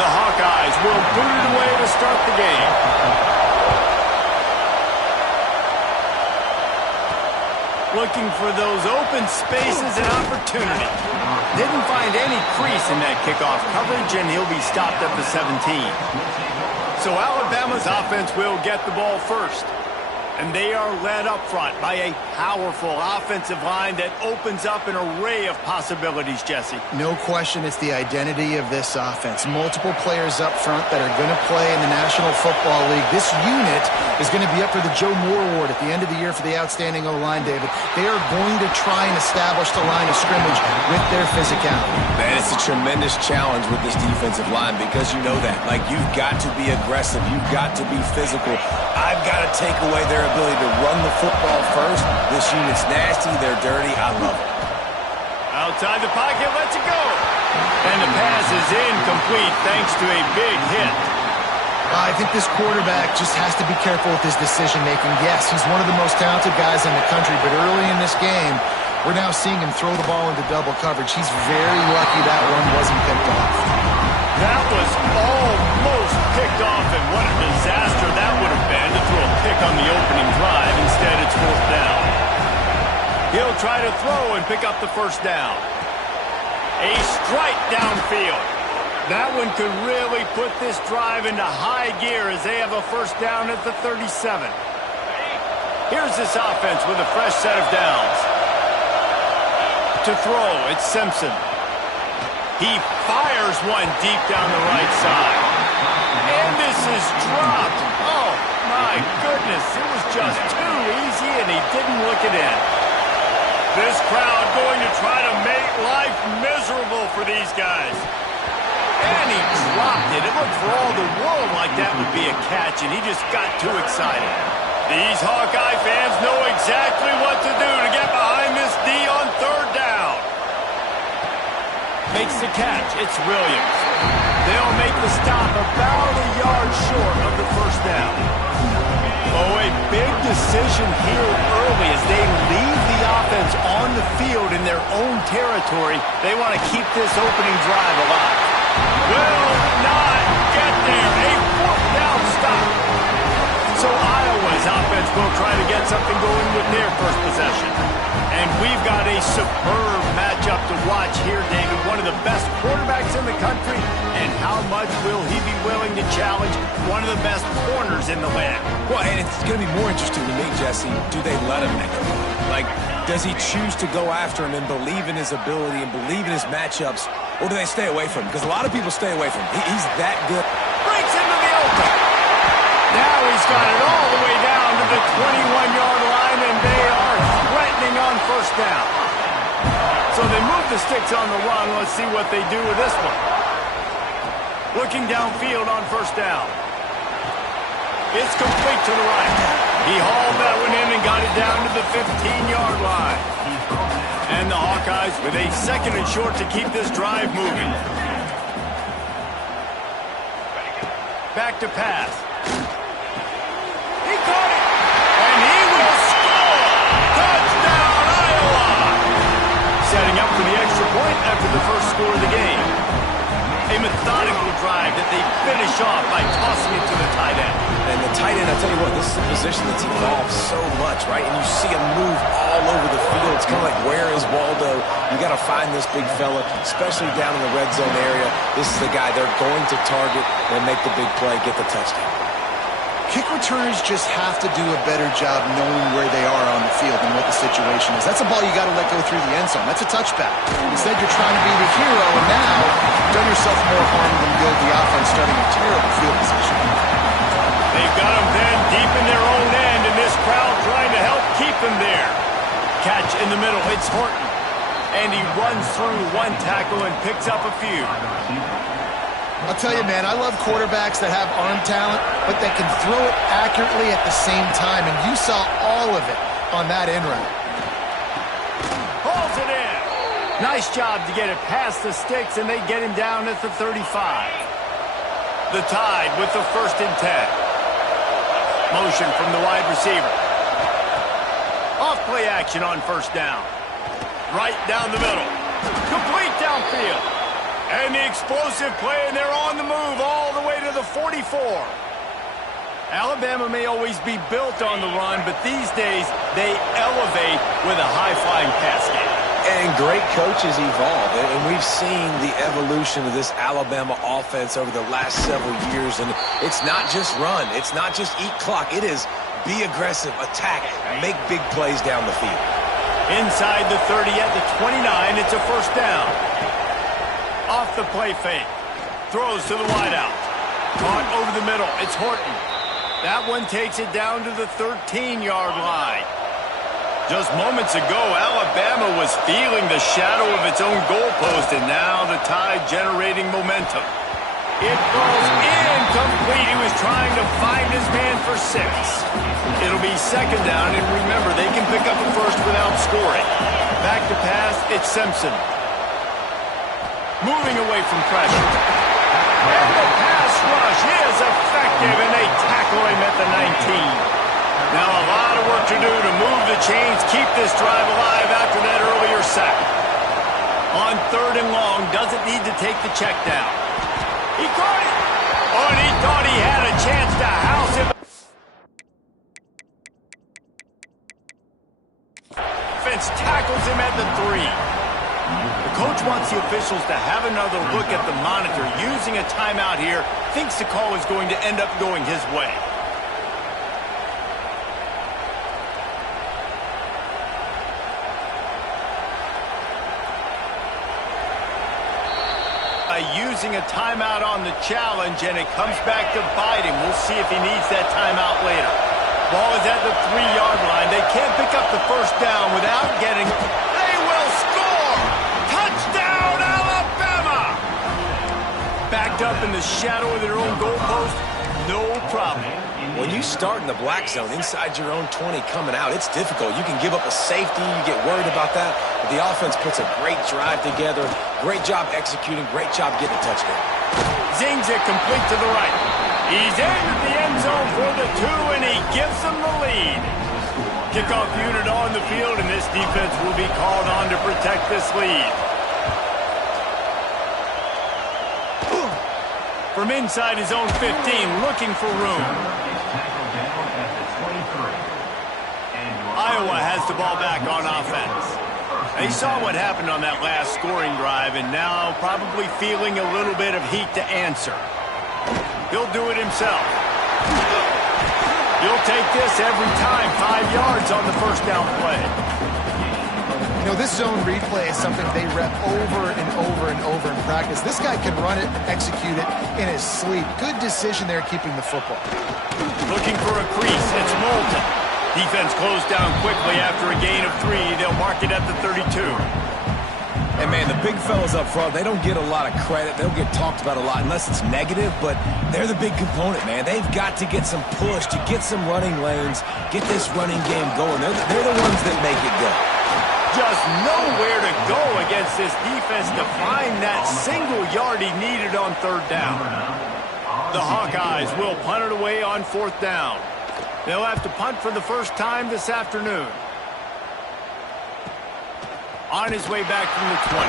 The Hawkeyes will boot it away to start the game. Looking for those open spaces and opportunity. Didn't find any crease in that kickoff coverage, and he'll be stopped at the 17. So Alabama's offense will get the ball first. And they are led up front by a powerful offensive line that opens up an array of possibilities, Jesse. No question it's the identity of this offense. Multiple players up front that are going to play in the National Football League. This unit is going to be up for the Joe Moore Award at the end of the year for the outstanding O-line, David. They are going to try and establish the line of scrimmage with their physicality. Man, it's a tremendous challenge with this defensive line because you know that. Like, you've got to be aggressive. You've got to be physical. I've got to take away their ability to run the football first. This unit's nasty. They're dirty. I love it. Outside the pocket, lets it go. And the pass is incomplete thanks to a big hit. I think this quarterback just has to be careful with his decision-making. Yes, he's one of the most talented guys in the country, but early in this game, we're now seeing him throw the ball into double coverage. He's very lucky that one wasn't picked off. That was almost picked off, and what a disaster that would have been to throw a pick on the opening drive. Instead, it's 4th down. He'll try to throw and pick up the 1st down. A strike downfield. That one could really put this drive into high gear as they have a 1st down at the 37. Here's this offense with a fresh set of downs. To throw, it's Simpson. He fires one deep down the right side. And this is dropped. Oh, my goodness. It was just too easy, and he didn't look it in. This crowd going to try to make life miserable for these guys. And he dropped it. It looked for all the world like that would be a catch, and he just got too excited. These Hawkeye fans know exactly what to do to get behind this D on third down. Makes the catch. It's Williams. They'll make the stop about a yard short of the first down. Oh, a big decision here early as they leave the offense on the field in their own territory. They want to keep this opening drive alive. Will not get there. A fourth down stop. So Iowa's offense will try to get something going with their first possession. And we've got a superb matchup to watch here, David. One of the best quarterbacks in the country. And how much will he be willing to challenge one of the best corners in the land? Well, and it's going to be more interesting to me, Jesse. Do they let him make a run? Like, does he choose to go after him and believe in his ability and believe in his matchups? Or do they stay away from him? Because a lot of people stay away from him. He's that good. Breaks into the open. Now he's got it all the way down to the 21-yard line, and they are threatening on first down. So they move the sticks on the run. Let's see what they do with this one. Looking downfield on first down. It's complete to the right. He hauled that one in and got it down to the 15-yard line. And the Hawkeyes with a second and short to keep this drive moving. Back to pass. He caught it. And he will score. Touchdown, Iowa. Setting up for the extra point after the first score of the game. A methodical drive that they finish off by tossing it to the tight end. And the tight end, I'll tell you what, this is a position that's evolved so much, right? And you see him move all over the field. It's kind of like, where is Waldo? You got to find this big fella, especially down in the red zone area. This is the guy they're going to target and make the big play, get the touchdown. Kick returners just have to do a better job knowing where they are on the field and what the situation is. That's a ball you got to let go through the end zone. That's a touchback. Instead, you're trying to be the hero, and now you've done yourself more harm than good. The offense starting a terrible field position. They've got him then deep in their own end, and this crowd trying to help keep him there. Catch in the middle. It's Horton. And he runs through one tackle and picks up a few. I'll tell you, man, I love quarterbacks that have arm talent, but that can throw it accurately at the same time, and you saw all of it on that end route. Hauls it in. Nice job to get it past the sticks, and they get him down at the 35. The Tide with the 1st and 10. Motion from the wide receiver. Off play action on first down. Right down the middle. Complete downfield. And the explosive play, and they're on the move all the way to the 44. Alabama may always be built on the run, but these days they elevate with a high-flying pass game. And great coaches evolve, and we've seen the evolution of this Alabama offense over the last several years, and it's not just run, it's not just eat clock, it is be aggressive, attack, make big plays down the field. Inside the 30 at the 29, it's a first down. Off the play fake. Throws to the wideout. Caught over the middle. It's Horton. That one takes it down to the 13-yard line. Just moments ago, Alabama was feeling the shadow of its own goalpost, and now the Tide generating momentum. It falls incomplete. He was trying to find his man for 6. It'll be second down, and remember, they can pick up a first without scoring. Back to pass, it's Simpson. Moving away from pressure. And the pass rush is effective, and they tackle him at the 19. Now a lot of work to do to move the chains, keep this drive alive after that earlier sack. On 3rd and long, doesn't need to take the check down. He caught it. Oh, and he thought he had a chance to house him. Offense tackles him at the 3. The coach wants the officials to have another look at the monitor. Using a timeout here, thinks the call is going to end up going his way. by using a timeout on the challenge, and it comes back to bite him. We'll see if he needs that timeout later. Ball is at the 3-yard line. They can't pick up the first down without getting... They will score! Touchdown, Alabama! Backed up in the shadow of their own goalpost, no problem. When you start in the black zone inside your own 20 coming out, it's difficult. You can give up a safety. You get worried about that. But the offense puts a great drive together. Great job executing. Great job getting a touchdown. Zings it complete to the right. He's into the end zone for the 2, and he gives them the lead. Kickoff unit on the field, and this defense will be called on to protect this lead. From inside his own 15, looking for room. Iowa has the ball back on offense. They saw what happened on that last scoring drive, and now probably feeling a little bit of heat to answer. He'll do it himself. He'll take this every time, 5 yards on the first down play. You know, this zone replay is something they rep over and over and over in practice. This guy can run it, execute it in his sleep. Good decision there keeping the football. Looking for a crease. It's Moulton. Defense closed down quickly after a gain of 3. They'll mark it at the 32. And, man, the big fellas up front, they don't get a lot of credit. They don't get talked about a lot unless it's negative, but they're the big component, man. They've got to get some push, to get some running lanes, get this running game going. They're the ones that make it go. Just nowhere to go against this defense to find that single yard he needed on 3rd down. The Hawkeyes will punt it away on 4th down. They'll have to punt for the first time this afternoon. On his way back from the 20.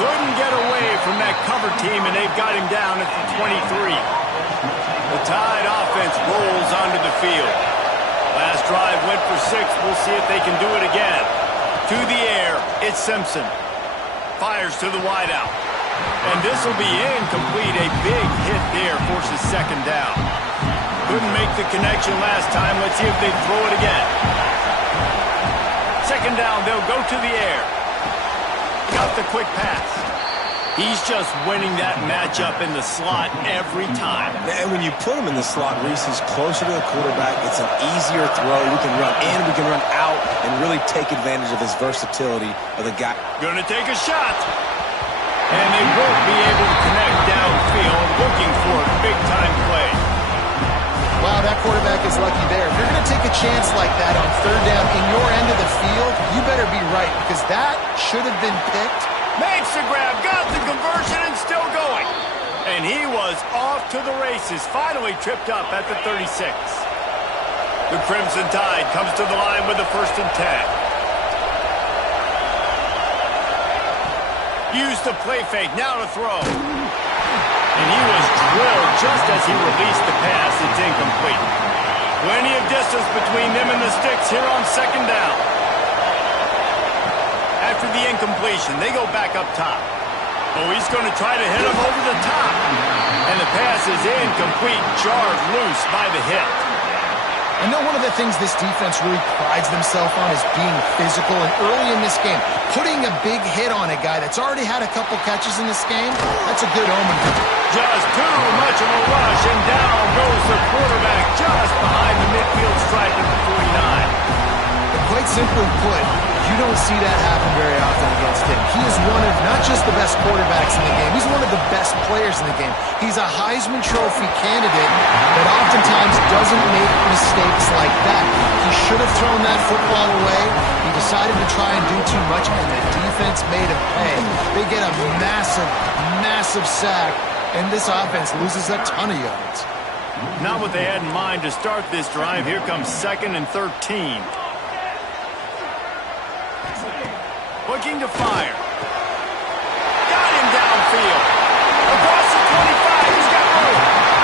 Couldn't get away from that cover team, and they've got him down at the 23. The Tide offense rolls onto the field. Last drive went for 6. We'll see if they can do it again. To the air, it's Simpson. Fires to the wideout. And this will be incomplete. A big hit there forces 2nd down. Couldn't make the connection last time. Let's see if they throw it again. 2nd down, they'll go to the air. Got the quick pass. He's just winning that matchup in the slot every time. And when you put him in the slot, Reese, he's closer to the quarterback. It's an easier throw. We can run in, we can run out, and really take advantage of his versatility of the guy. Gonna take a shot. And they won't be able to connect downfield, looking for a big-time play. Wow, that quarterback is lucky there. If you're going to take a chance like that on 3rd down in your end of the field, you better be right, because that should have been picked. Makes the grab, got the conversion, and still going. And he was off to the races, finally tripped up at the 36. The Crimson Tide comes to the line with the 1st and 10. Use the play fake, now to throw. And he was drilled just as he released the pass. It's incomplete. Plenty of distance between them and the sticks here on 2nd down. After the incompletion, they go back up top. Oh, he's going to try to hit him over the top. And the pass is incomplete, jarred loose by the hit. I know one of the things this defense really prides themselves on is being physical, and early in this game, putting a big hit on a guy that's already had a couple catches in this game, that's a good omen for them. Just too much of a rush, and down goes the quarterback just behind the midfield stripe at the 49. But quite simply put, you don't see that happen very often against him. He is one of not just the best quarterbacks in the game, he's one of the best players in the game. He's a Heisman Trophy candidate that oftentimes doesn't make mistakes like that. He should have thrown that football away. He decided to try and do too much, and the defense made him pay. They get a massive, massive sack, and this offense loses a ton of yards. Not what they had in mind to start this drive. Here comes 2nd and 13. Looking to fire. Got him downfield. Across the 25. He's got room.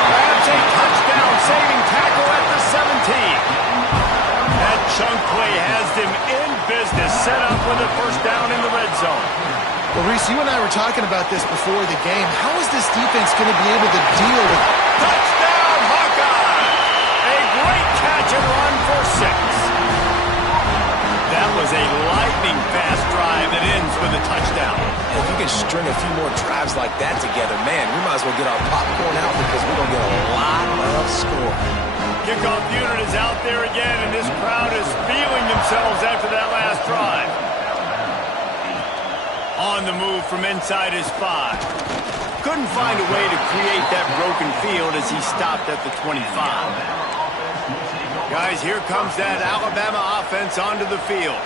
Grabs a touchdown-saving tackle at the 17. That chunk play has them in business. Set up with a 1st down in the red zone. Well, Reese, you and I were talking about this before the game. How is this defense going to be able to deal with... Touchdown, Hawkeye! A great catch and run for 6. That was a lightning-fast drive that ends with a touchdown. If you can string a few more drives like that together, man, we might as well get our popcorn out because we're going to get a lot of score. Kickoff unit is out there again, and this crowd is feeling themselves after that last drive. On the move from inside his 5. Couldn't find a way to create that broken field as he stopped at the 25. Guys, here comes that Alabama offense onto the field.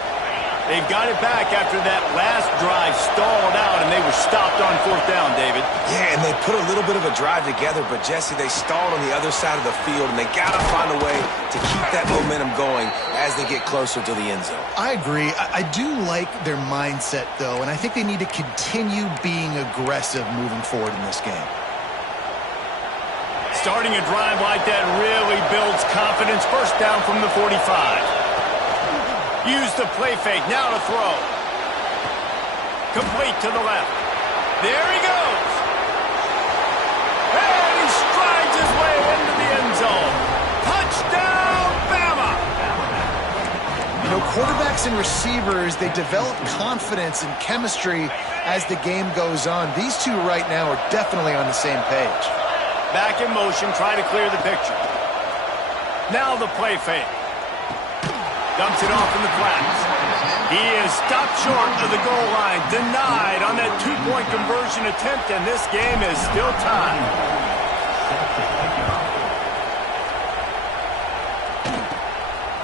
They've got it back after that last drive stalled out, and they were stopped on 4th down, David. Yeah, and they put a little bit of a drive together, but, Jesse, they stalled on the other side of the field, and they got to find a way to keep that momentum going as they get closer to the end zone. I agree. I do like their mindset, though, and I think they need to continue being aggressive moving forward in this game. Starting a drive like that really builds confidence. 1st down from the 45. Use the play fake, now to throw. Complete to the left. There he goes. And he strides his way into the end zone. Touchdown, Bama! You know, quarterbacks and receivers, they develop confidence and chemistry as the game goes on. These two right now are definitely on the same page. Back in motion, try to clear the picture. Now the play fake. Dumps it off in the flats. He is stopped short of the goal line. Denied on that 2-point conversion attempt, and this game is still tied.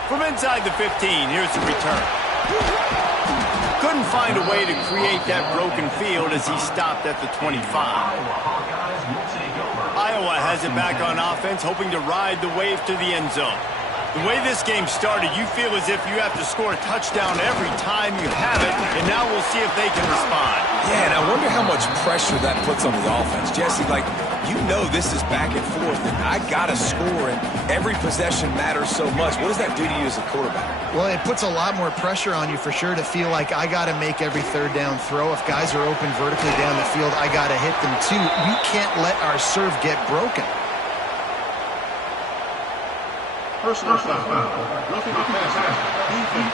From inside the 15, here's the return. Couldn't find a way to create that broken field as he stopped at the 25. Iowa has it back on offense, hoping to ride the wave to the end zone. The way this game started, you feel as if you have to score a touchdown every time you have it, and now we'll see if they can respond. Yeah, and I wonder how much pressure that puts on the offense. Jesse, like, you know this is back and forth, and I got to score, and every possession matters so much. What does that do to you as a quarterback? Well, it puts a lot more pressure on you for sure to feel like I got to make every 3rd down throw. If guys are open vertically down the field, I got to hit them too. We can't let our serve get broken. Personal foul. Roughing the passer. Defense.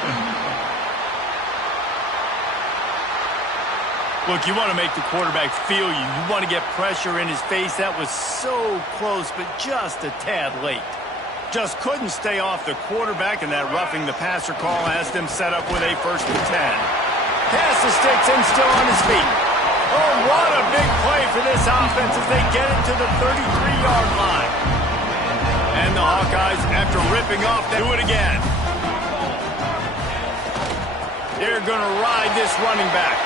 Look, you want to make the quarterback feel you. You want to get pressure in his face. That was so close, but just a tad late. Just couldn't stay off the quarterback, and that roughing the passer call has them set up with a 1st and 10. Pass the sticks and still on his feet. Oh, what a big play for this offense as they get it to the 33-yard line. And the Hawkeyes, after ripping off, they do it again. They're going to ride this running back.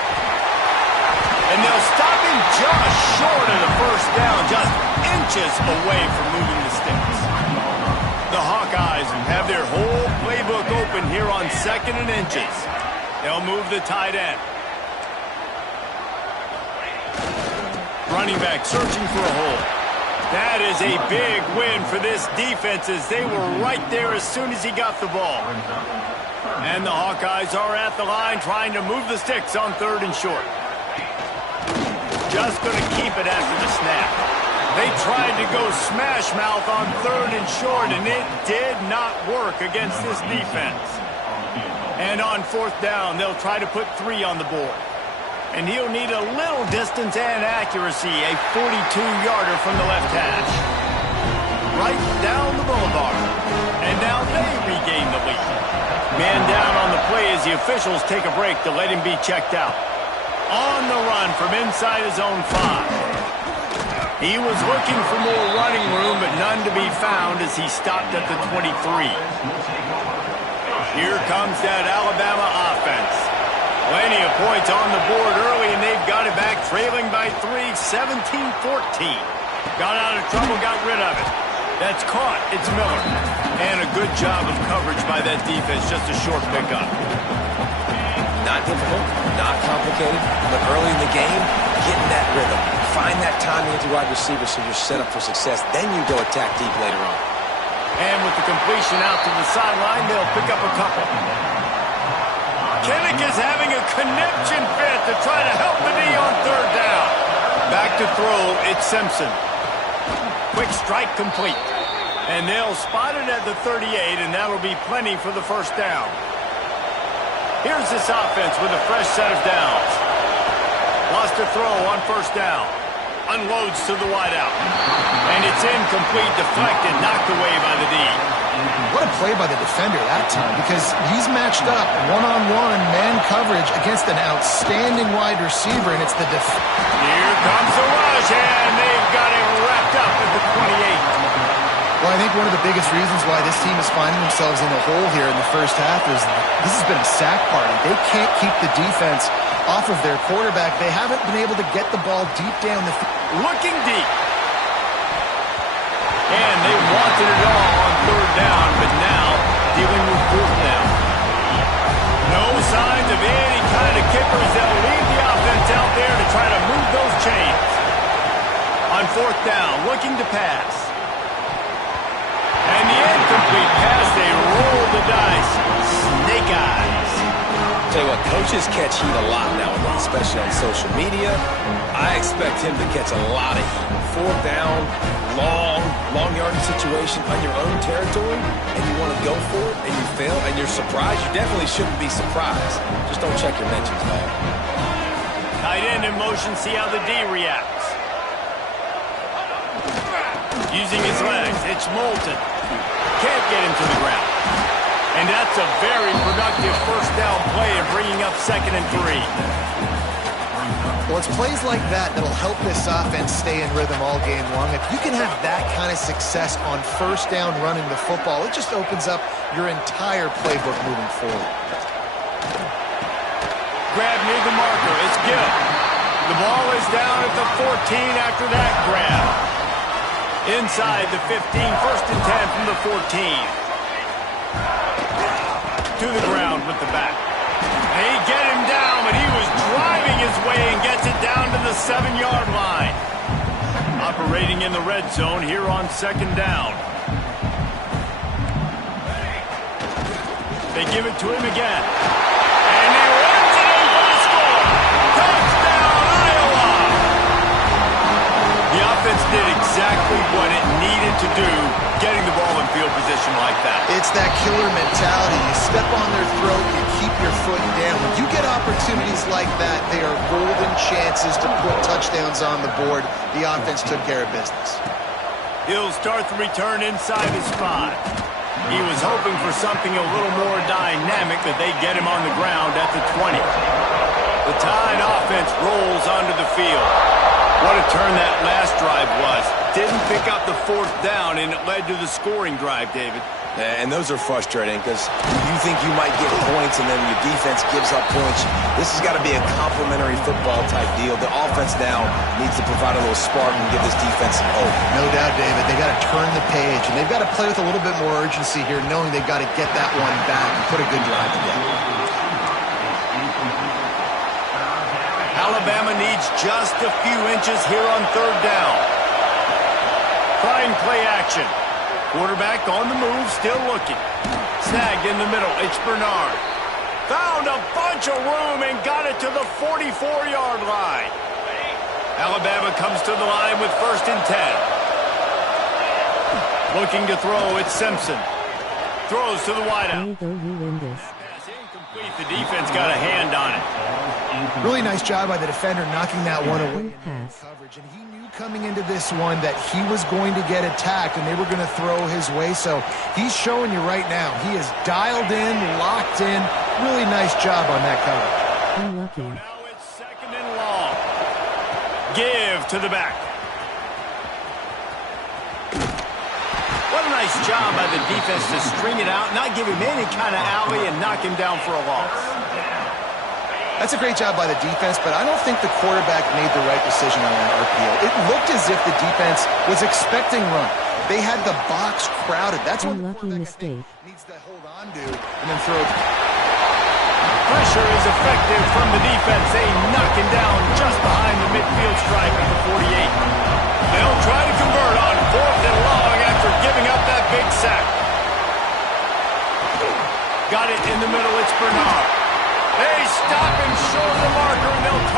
And they'll stop him just short of the 1st down, just inches away from moving the sticks. The Hawkeyes have their whole playbook open here on 2nd and inches. They'll move the tight end. Running back searching for a hole. That is a big win for this defense as they were right there as soon as he got the ball. And the Hawkeyes are at the line trying to move the sticks on 3rd and short. Just going to keep it after the snap. They tried to go smash mouth on 3rd and short, and it did not work against this defense. And on 4th down, they'll try to put 3 on the board. And he'll need a little distance and accuracy, a 42-yarder from the left hash. Right down the boulevard. And now they regain the lead. Man down on the play as the officials take a break to let him be checked out. On the run from inside his own 5. He was looking for more running room, but none to be found as he stopped at the 23. Here comes that Alabama offense. Plenty of points on the board early, and they've got it back, trailing by 3, 17-14. Got out of trouble, got rid of it. That's caught. It's Miller. And a good job of coverage by that defense, just a short pickup. Not difficult, not complicated, but early in the game, getting that rhythm. Find that timing with the wide receiver so you're set up for success. Then you go attack deep later on. And with the completion out to the sideline, they'll pick up a couple. Kinnick is having a conniption fit to try to help the knee on 3rd down. Back to throw, it's Simpson. Quick strike complete. And they'll spot it at the 38, and that'll be plenty for the 1st down. Here's this offense with a fresh set of downs. to throw on first down. Unloads to the wideout. And it's incomplete, deflected, knocked away by the D. What a play by the defender that time, because he's matched up one-on-one man coverage against an outstanding wide receiver, and it's the Here comes the rush, and they've got it wrapped up at the 28. Well, I think one of the biggest reasons why this team is finding themselves in a hole here in the first half is this has been a sack party. They can't keep the defense off of their quarterback. They haven't been able to get the ball deep down the field. Looking deep. And they wanted it all on third down, but now dealing with fourth down. No signs of any kind of kickers. They'll leave the offense out there to try to move those chains. On fourth down, looking to pass. And the incomplete pass, they roll the dice. Snake eyes. Tell you what, coaches catch heat a lot nowadays, especially on social media. I expect him to catch a lot of heat. Fourth down, long yardage situation on your own territory, and you want to go for it, and you fail, and you're surprised. You definitely shouldn't be surprised. Just don't check your mentions, man. Tight end in motion, see how the D reacts. Using his legs, it's Moulton. Can't get him to the ground. And that's a very productive first down play and bringing up 2nd and 3. Well, it's plays like that that'll help this offense stay in rhythm all game long. If you can have that kind of success on first down running the football, it just opens up your entire playbook moving forward. Grab near the marker. It's Gill. The ball is down at the 14 after that grab. Inside the 15, 1st and 10 from the 14. To the ground with the back. And he get him down, but he was driving his way and gets it down to the 7-yard line. Operating in the red zone here on 2nd down. They give it to him again. And he runs it in for the score. Touchdown, Iowa! The offense did exactly what it needed to do, getting the ball in field position like that. It's that killer mentality. You step on their throat, you keep your foot down. When you get opportunities like that, they are golden chances to put touchdowns on the board. The offense took care of business. He'll start the return inside his 5. He was hoping for something a little more dynamic, that they get him on the ground at the 20. The Tide offense rolls onto the field. What a turn that last drive was. Didn't pick up the 4th down, and it led to the scoring drive, David. And those are frustrating because you think you might get points and then your defense gives up points. This has got to be a complementary football type deal. The offense now needs to provide a little spark and give this defense some hope. No doubt, David. They got to turn the page, and they've got to play with a little bit more urgency here, knowing they've got to get that one back and put a good drive together. Alabama needs just a few inches here on 3rd down. Trying play action. Quarterback on the move, still looking. Snagged in the middle, it's Bernard. Found a bunch of room and got it to the 44-yard line. Alabama comes to the line with 1st and 10. Looking to throw, it's Simpson. Throws to the wideout. Pass incomplete, the defense got a hand on it. Really nice job by the defender knocking that one away in coverage. And he knew coming into this one that he was going to get attacked and they were going to throw his way. So he's showing you right now. He is dialed in, locked in. Really nice job on that coverage. Unlucky. Now it's 2nd and long. Give to the back. What a nice job by the defense to string it out, not give him any kind of alley, and knock him down for a loss. That's a great job by the defense, but I don't think the quarterback made the right decision on that RPO. It looked as if the defense was expecting run. They had the box crowded. That's what the quarterback needs to hold on to and then throw. Pressure is effective from the defense. They knock him down just behind the midfield stripe at the 48. They'll try to convert on 4th and long after giving up that big sack. Got it in the middle. It's Bernard.